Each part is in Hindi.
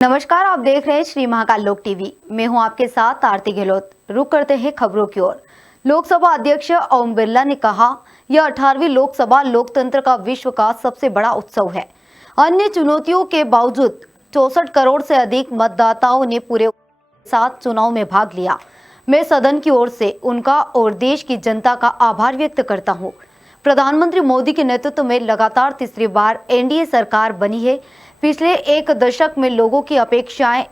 नमस्कार, आप देख रहे हैं श्री महाकाल लोक टीवी। मैं हूं आपके साथ आरती गहलोत। रुक करते हैं खबरों की ओर। लोकसभा अध्यक्ष ओम बिरला ने कहा, यह 18वीं लोकसभा लोकतंत्र का विश्व का सबसे बड़ा उत्सव है। अन्य चुनौतियों के बावजूद 64 करोड़ से अधिक मतदाताओं ने पूरे साथ चुनाव में भाग लिया। मैं सदन की ओर से उनका और देश की जनता का आभार व्यक्त करता हूँ। प्रधानमंत्री मोदी के नेतृत्व में लगातार तीसरी बार एनडीए सरकार बनी है। पिछले एक दशक में लोगों की अपेक्षाएं,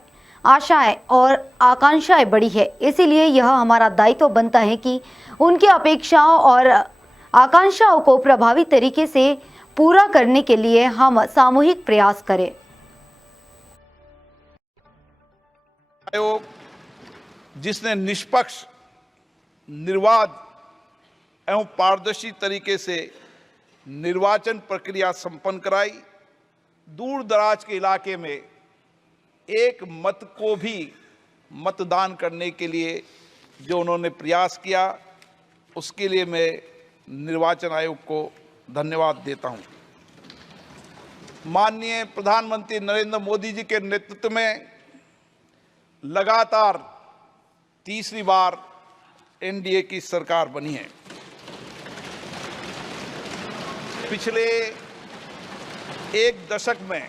आशाएं और आकांक्षाएं बढ़ी है। इसीलिए यह हमारा दायित्व बनता है कि उनकी अपेक्षाओं और आकांक्षाओं को प्रभावी तरीके से पूरा करने के लिए हम सामूहिक प्रयास करें। आयोग जिसने निष्पक्ष, निर्बाध एवं पारदर्शी तरीके से निर्वाचन प्रक्रिया संपन्न कराई, दूर दराज के इलाके में एक मत को भी मतदान करने के लिए जो उन्होंने प्रयास किया, उसके लिए मैं निर्वाचन आयोग को धन्यवाद देता हूं। माननीय प्रधानमंत्री नरेंद्र मोदी जी के नेतृत्व में लगातार तीसरी बार एनडीए की सरकार बनी है। पिछले एक दशक में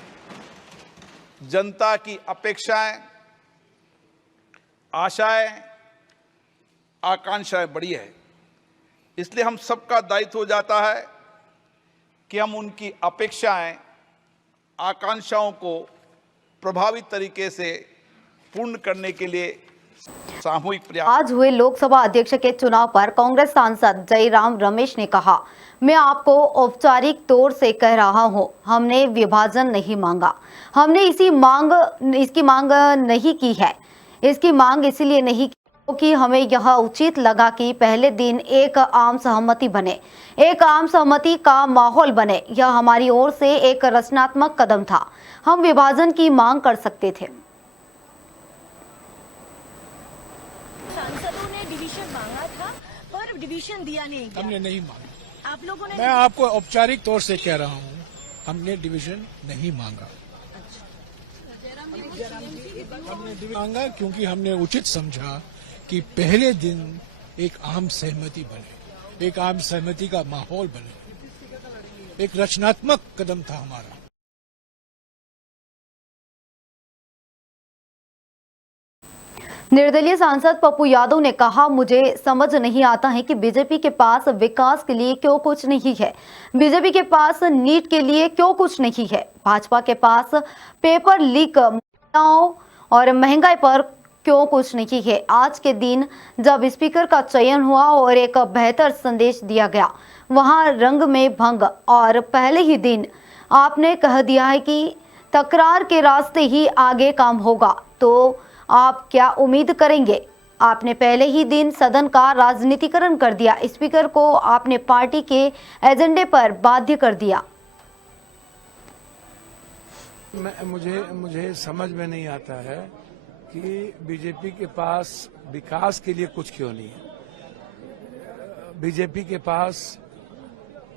जनता की अपेक्षाएं, आशाएं, आकांक्षाएं बढ़ी है। इसलिए हम सबका दायित्व हो जाता है कि हम उनकी अपेक्षाएं, आकांक्षाओं को प्रभावी तरीके से पूर्ण करने के लिए सामूहिक प्रयास। आज हुए लोकसभा अध्यक्ष के चुनाव पर कांग्रेस सांसद जयराम रमेश ने कहा, मैं आपको औपचारिक तौर से कह रहा हूं, हमने विभाजन नहीं मांगा। हमने इसकी मांग नहीं की है। इसकी मांग इसलिए नहीं की क्योंकि हमें यह उचित लगा कि पहले दिन एक आम सहमति बने, एक आम सहमति का माहौल बने। यह हमारी ओर से एक रचनात्मक कदम था। हम विभाजन की मांग कर सकते थे। सांसदों ने डिवीजन मांगा था पर डिवीजन दिया नहीं गया। हमने नहीं मांगा। आप लोगों ने? मैं आपको औपचारिक तौर से कह रहा हूँ, हमने डिवीजन नहीं मांगा। हमने डिवीजन मांगा क्योंकि हमने उचित समझा कि पहले दिन एक आम सहमति बने, एक आम सहमति का माहौल बने। एक रचनात्मक कदम था हमारा। निर्दलीय सांसद पप्पू यादव ने कहा, मुझे समझ नहीं आता है कि बीजेपी के पास विकास के लिए क्यों कुछ नहीं है। बीजेपी के पास नीट के लिए क्यों कुछ नहीं है। भाजपा के पास पेपर लीक, महिलाओं और महंगाई पर क्यों कुछ नहीं है। आज के दिन जब स्पीकर का चयन हुआ और एक बेहतर संदेश दिया गया, वहां रंग में भंग और पहले ही दिन आपने कह दिया है कि तकरार के रास्ते ही आगे काम होगा, तो आप क्या उम्मीद करेंगे। आपने पहले ही दिन सदन का राजनीतिकरण कर दिया। स्पीकर को आपने पार्टी के एजेंडे पर बाध्य कर दिया। मुझे समझ में नहीं आता है कि बीजेपी के पास विकास के लिए कुछ क्यों नहीं है। बीजेपी के पास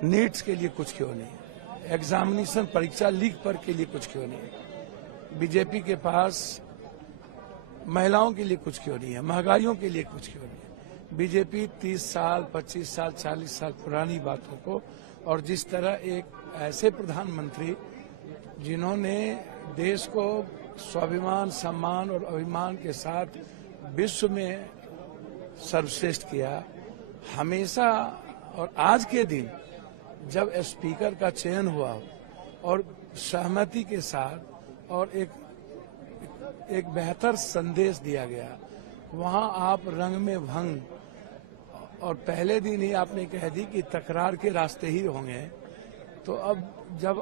नीट्स के लिए कुछ क्यों नहीं है। एग्जामिनेशन परीक्षा लीक पर के लिए कुछ क्यों नहीं है। बीजेपी के पास महिलाओं के लिए कुछ क्यों नहीं है। महंगाइयों के लिए कुछ क्यों नहीं है। बीजेपी 30 साल, 25 साल, 40 साल पुरानी बातों को, और जिस तरह एक ऐसे प्रधानमंत्री जिन्होंने देश को स्वाभिमान, सम्मान और अभिमान के साथ विश्व में सर्वश्रेष्ठ किया हमेशा, और आज के दिन जब स्पीकर का चयन हुआ और सहमति के साथ और एक बेहतर संदेश दिया गया, वहां आप रंग में भंग, और पहले दिन ही आपने कह दी कि तकरार के रास्ते ही होंगे। तो अब जब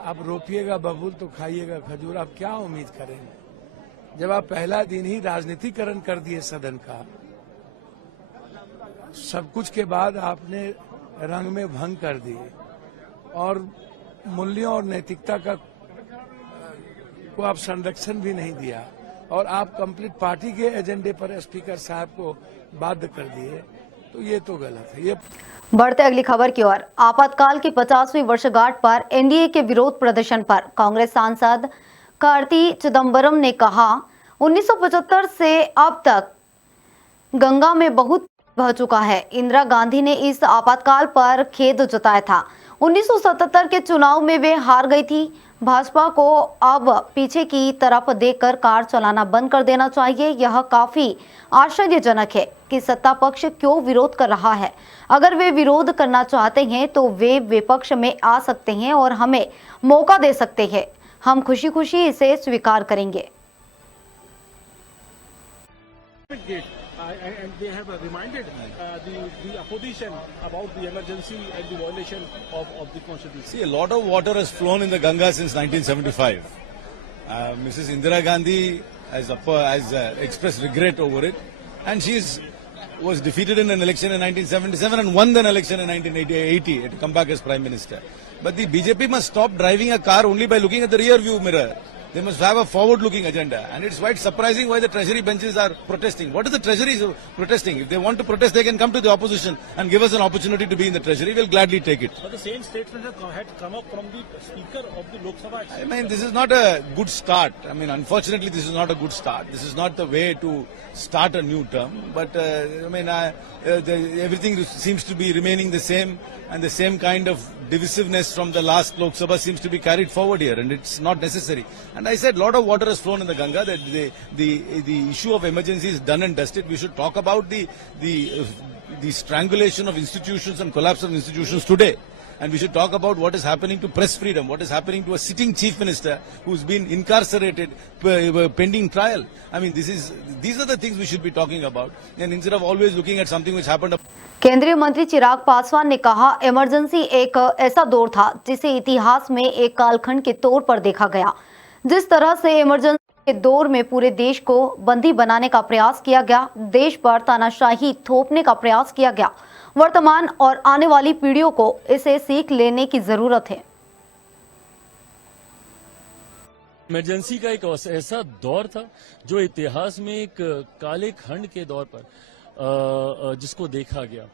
आप रोपिएगा बबूल तो खाइएगा खजूर, आप क्या उम्मीद करेंगे जब आप पहला दिन ही राजनीतिकरण कर दिए सदन का। सब कुछ के बाद आपने रंग में भंग कर दिए और मूल्यों और नैतिकता को आप संरक्षण भी नहीं दिया, और आप कंप्लीट पार्टी के एजेंडे पर स्पीकर साहब को बाध्य कर दिए। तो ये तो गलत है। ये बढ़ते अगली खबर की ओर। आपातकाल की 50वीं वर्षगांठ पर एनडीए के विरोध प्रदर्शन पर कांग्रेस सांसद कार्ति चिदम्बरम ने कहा, 1975 से अब तक गंगा में बहुत बह चुका है। इंदिरा गांधी ने इस आपातकाल पर खेद जताया था। 1977 के चुनाव में वे हार गई थी। भाजपा को अब पीछे की तरफ देखकर कार चलाना बंद कर देना चाहिए। यह काफी आश्चर्यजनक है कि सत्ता पक्ष क्यों विरोध कर रहा है। अगर वे विरोध करना चाहते हैं तो वे विपक्ष में आ सकते हैं और हमें मौका दे सकते हैं। हम खुशी खुशी इसे स्वीकार करेंगे। And they have reminded the opposition about the emergency and the violation of the constitution. See, a lot of water has flown in the Ganga since 1975. Mrs. Indira Gandhi has expressed regret over it, and was defeated in an election in 1977 and won the election in 1980 to come back as Prime Minister. But the BJP must stop driving a car only by looking at the rear view mirror. They must have a forward-looking agenda. And it's quite surprising why the Treasury benches are protesting. What is the Treasury protesting? If they want to protest, they can come to the opposition and give us an opportunity to be in the Treasury. We'll gladly take it. But the same statement had come up from the Speaker of the Lok Sabha. I mean, this is not a good start. I mean, unfortunately, this is not a good start. This is not the way to start a new term. But, everything seems to be remaining the same, and the same kind of divisiveness from the last Lok Sabha seems to be carried forward here, and it's not necessary. And I said, a lot of water has flown in the Ganga. That the issue of emergency is done and dusted. We should talk about the strangulation of institutions and collapse of institutions today. And we should talk about what is happening to press freedom, what is happening to a sitting chief minister who's been incarcerated pending trial. I mean, these are the things we should be talking about. And instead of always looking at something which happened. केंद्रीय मंत्री चिराग पासवान ने कहा, इमरजेंसी एक ऐसा दौर था जिसे इतिहास में एक कालखंड के तौर पर देखा गया। जिस तरह से इमरजेंसी के दौर में पूरे देश को बंदी बनाने का प्रयास किया गया, देश पर तानाशाही थोपने का प्रयास किया गया, वर्तमान और आने वाली पीढ़ियों को इसे सीख लेने की जरूरत है। इमरजेंसी का एक ऐसा दौर था जो इतिहास में एक काले खंड के दौर पर जिसको देखा गया।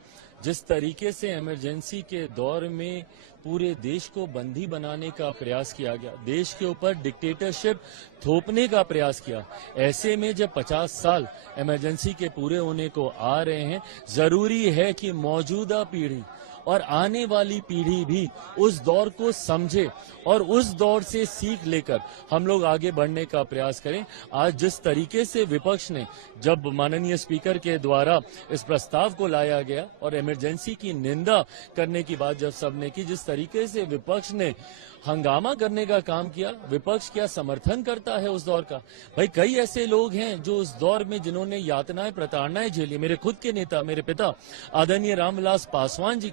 जिस तरीके से इमरजेंसी के दौर में पूरे देश को बंदी बनाने का प्रयास किया गया, देश के ऊपर डिक्टेटरशिप थोपने का प्रयास किया, ऐसे में जब 50 साल इमरजेंसी के पूरे होने को आ रहे हैं, जरूरी है कि मौजूदा पीढ़ी और आने वाली पीढ़ी भी उस दौर को समझे और उस दौर से सीख लेकर हम लोग आगे बढ़ने का प्रयास करें। आज जिस तरीके से विपक्ष ने, जब माननीय स्पीकर के द्वारा इस प्रस्ताव को लाया गया और इमरजेंसी की निंदा करने की बात जब सबने की, जिस तरीके से विपक्ष ने हंगामा करने का काम किया, विपक्ष क्या समर्थन करता है उस दौर का? भाई, कई ऐसे लोग हैं जो उस दौर में जिन्होंने यातनाएं प्रताड़नाएं झेली। मेरे खुद के नेता, मेरे पिता आदरणीय रामविलास पासवान जी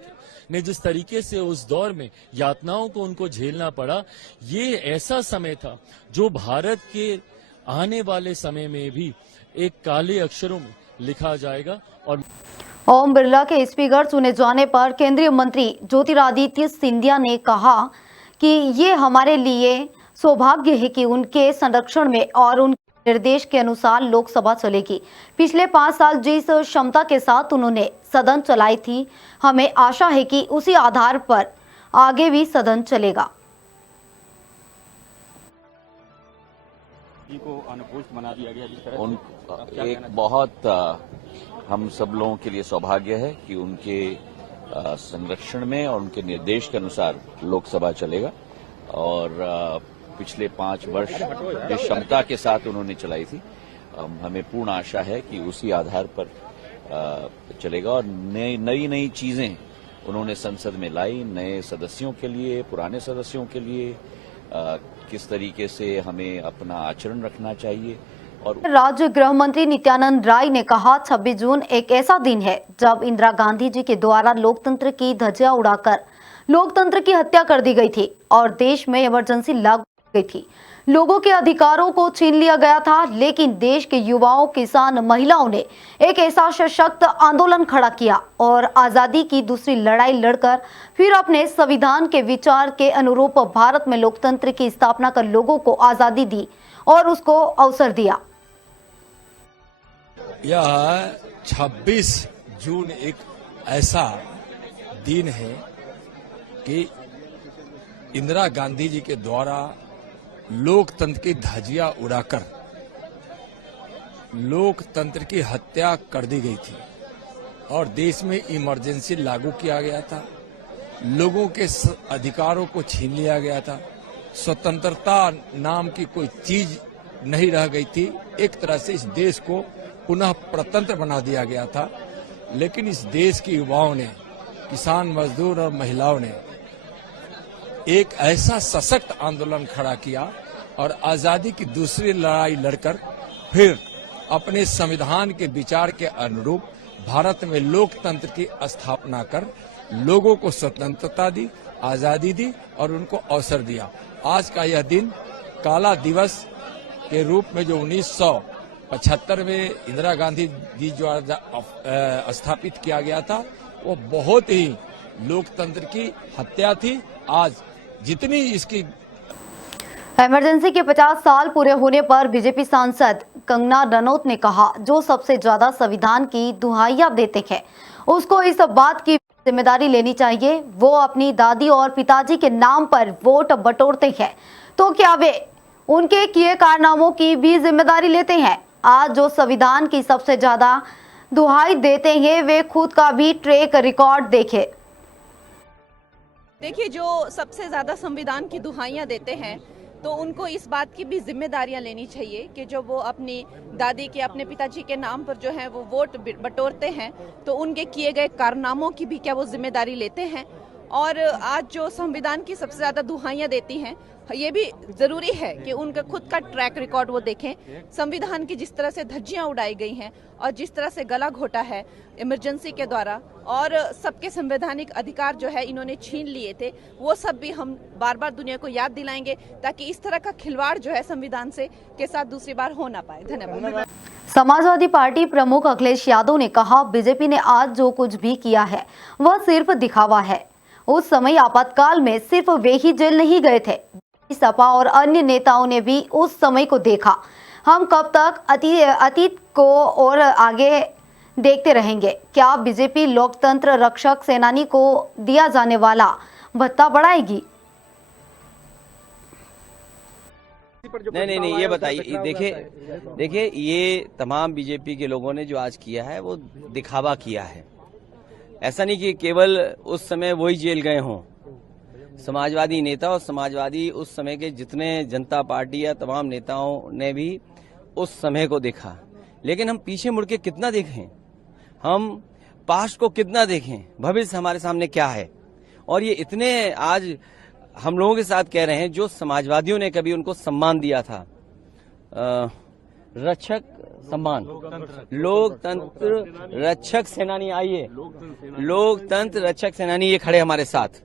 ने जिस तरीके से उस दौर में यातनाओं को उनको झेलना पड़ा, ये ऐसा समय था जो भारत के आने वाले समय में भी एक काले अक्षरों में लिखा जाएगा। और ओम बिरला के स्पीकर चुने जाने पर केंद्रीय मंत्री ज्योतिरादित्य सिंधिया ने कहा कि ये हमारे लिए सौभाग्य है कि उनके संरक्षण में और उनके निर्देश के अनुसार लोकसभा चलेगी। पिछले 5 साल जिस क्षमता के साथ उन्होंने सदन चलाई थी, हमें आशा है कि उसी आधार पर आगे भी सदन चलेगा। को अनपोस्ट बना दिया गया, जिस तरह एक बहुत हम सब लोगों के लिए सौभाग्य है कि उनके संरक्षण में और उनके निर्देश के अनुसार लोकसभा चलेगा। और पिछले 5 वर्ष जिस क्षमता के साथ उन्होंने चलाई थी, हमें पूर्ण आशा है कि उसी आधार पर चलेगा। और नई चीजें उन्होंने संसद में लाई, नए सदस्यों के लिए, पुराने सदस्यों के लिए किस तरीके से हमें अपना आचरण रखना चाहिए। और राज्य गृह मंत्री नित्यानंद राय ने कहा, 26 जून एक ऐसा दिन है जब इंदिरा गांधी जी के द्वारा लोकतंत्र की धज्जियां उड़ाकर लोकतंत्र की हत्या कर दी गई थी और देश में इमरजेंसी लागू की गई थी। लोगों के अधिकारों को छीन लिया गया था, लेकिन देश के युवाओं, किसान, महिलाओं ने एक ऐसा सशक्त आंदोलन खड़ा किया और आजादी की दूसरी लड़ाई लड़कर फिर अपने संविधान के विचार के अनुरूप भारत में लोकतंत्र की स्थापना कर लोगों को आजादी दी और उसको अवसर दिया। यह 26 जून एक ऐसा दिन है कि इंदिरा गांधी जी के द्वारा लोकतंत्र की धज्जियां उड़ाकर लोकतंत्र की हत्या कर दी गई थी और देश में इमरजेंसी लागू किया गया था। लोगों के अधिकारों को छीन लिया गया था। स्वतंत्रता नाम की कोई चीज नहीं रह गई थी। एक तरह से इस देश को पुनः प्रतंत्र बना दिया गया था। लेकिन इस देश के युवाओं ने, किसान, मजदूर और महिलाओं ने एक ऐसा सशक्त आंदोलन खड़ा किया और आजादी की दूसरी लड़ाई लड़कर फिर अपने संविधान के विचार के अनुरूप भारत में लोकतंत्र की स्थापना कर लोगों को स्वतंत्रता दी, आजादी दी और उनको अवसर दिया। आज का यह दिन काला दिवस के रूप में जो 1975 में इंदिरा गांधी जी द्वारा स्थापित किया गया था, वो बहुत ही लोकतंत्र की हत्या थी। आज जितनी इसकी इमरजेंसी के 50 साल पूरे होने पर बीजेपी सांसद कंगना रनौत ने कहा, जो सबसे ज्यादा संविधान की दुहाइयां देते हैं उसको इस बात की जिम्मेदारी लेनी चाहिए। वो अपनी दादी और पिताजी के नाम पर वोट बटोरते हैं, तो क्या वे उनके किए कारनामों की भी जिम्मेदारी लेते हैं? आज जो संविधान की सबसे ज्यादा दुहाई देते हैं, वे खुद का भी ट्रैक रिकॉर्ड देखें। देखिए, जो सबसे ज्यादा संविधान की दुहाइयां देते हैं तो उनको इस बात की भी जिम्मेदारियां लेनी चाहिए कि जो वो अपनी दादी के, अपने पिताजी के नाम पर जो है वो वोट बटोरते हैं, तो उनके किए गए कारनामों की भी क्या वो जिम्मेदारी लेते हैं? और आज जो संविधान की सबसे ज्यादा दुहाइयां देती हैं, ये भी जरूरी है कि उनका खुद का ट्रैक रिकॉर्ड वो देखें। संविधान की जिस तरह से धज्जियां उड़ाई गई हैं और जिस तरह से गला घोटा है इमरजेंसी के द्वारा और सबके संवैधानिक अधिकार जो है इन्होंने छीन लिए थे, वो सब भी हम बार बार दुनिया को याद दिलाएंगे ताकि इस तरह का खिलवाड़ जो है संविधान से के साथ दूसरी बार हो ना पाए। धन्यवाद। समाजवादी पार्टी प्रमुख अखिलेश यादव ने कहा, बीजेपी ने आज जो कुछ भी किया है वह सिर्फ दिखावा है। उस समय आपातकाल में सिर्फ वे ही जेल नहीं गए थे, सपा और अन्य नेताओं ने भी उस समय को देखा। हम कब तक अतीत को और आगे देखते रहेंगे? क्या बीजेपी लोकतंत्र रक्षक सेनानी को दिया जाने वाला भत्ता बढ़ाएगी? नहीं, ये बताइए। देखिए, ये तमाम बीजेपी के लोगों ने जो आज किया है वो दिखावा किया है। ऐसा नहीं कि केवल उस समय वही जेल गए हों। समाजवादी नेता और समाजवादी उस समय के जितने जनता पार्टी या तमाम नेताओं ने भी उस समय को देखा। लेकिन हम पीछे मुड़ के कितना देखें, हम पास्ट को कितना देखें, भविष्य हमारे सामने क्या है। और ये इतने आज हम लोगों के साथ कह रहे हैं जो समाजवादियों ने कभी उनको सम्मान दिया था, रक्षक सम्मान, लोकतंत्र रक्षक सेनानी। आइए, लोकतंत्र रक्षक सेनानी ये खड़े हमारे साथ,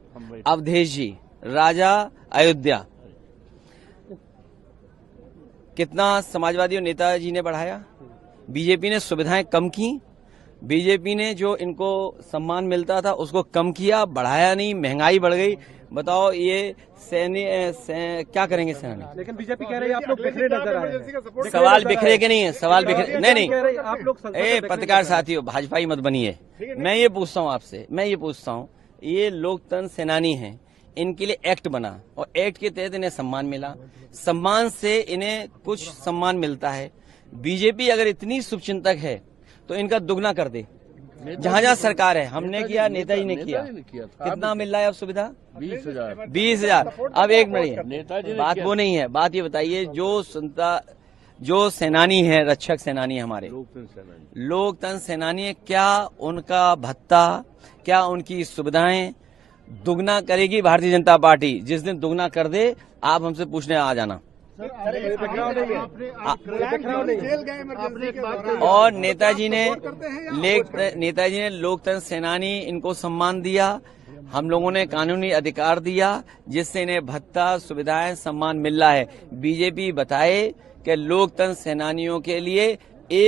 अवधेश जी, राजा अयोध्या। कितना समाजवादी नेताजी ने बढ़ाया, बीजेपी ने सुविधाएं कम की, बीजेपी ने जो इनको सम्मान मिलता था उसको कम किया, बढ़ाया नहीं। महंगाई बढ़ गई। बताओ ये क्या करेंगे सेनानी? लेकिन बीजेपी कह रही है आप लोग बिखरे नजर आए हैं। सवाल बिखरे के नहीं है, सवाल बिखरे नहीं। आप लोग पत्रकार साथियों, भाजपाई मत बनिए। मैं ये पूछता हूँ आपसे, ये लोकतंत्र सेनानी हैं, इनके लिए एक्ट बना और एक्ट के तहत इन्हें सम्मान मिला। सम्मान से इन्हें कुछ सम्मान मिलता है। बीजेपी अगर इतनी शुभचिंतक है तो इनका दुगना कर दे। जहाँ जहाँ सरकार है, हमने किया, नेताजी ने किया। कितना मिल रहा है अब सुविधा? 20,000। अब एक मिनट, बात वो नहीं है, बात ये बताइए, जो सेनानी है, रक्षक सेनानी हमारे, लोकतंत्र सेनानी, क्या उनका भत्ता, क्या उनकी सुविधाएं दुगना करेगी भारतीय जनता पार्टी? जिस दिन दुगना कर दे आप हमसे पूछने आ जाना। और नेताजी ने लोकतंत्र सेनानी, इनको सम्मान दिया, हम लोगों ने कानूनी अधिकार दिया जिससे इन्हें भत्ता, सुविधाएं, सम्मान मिल रहा है। बीजेपी बताए कि लोकतंत्र सेनानियों के लिए एक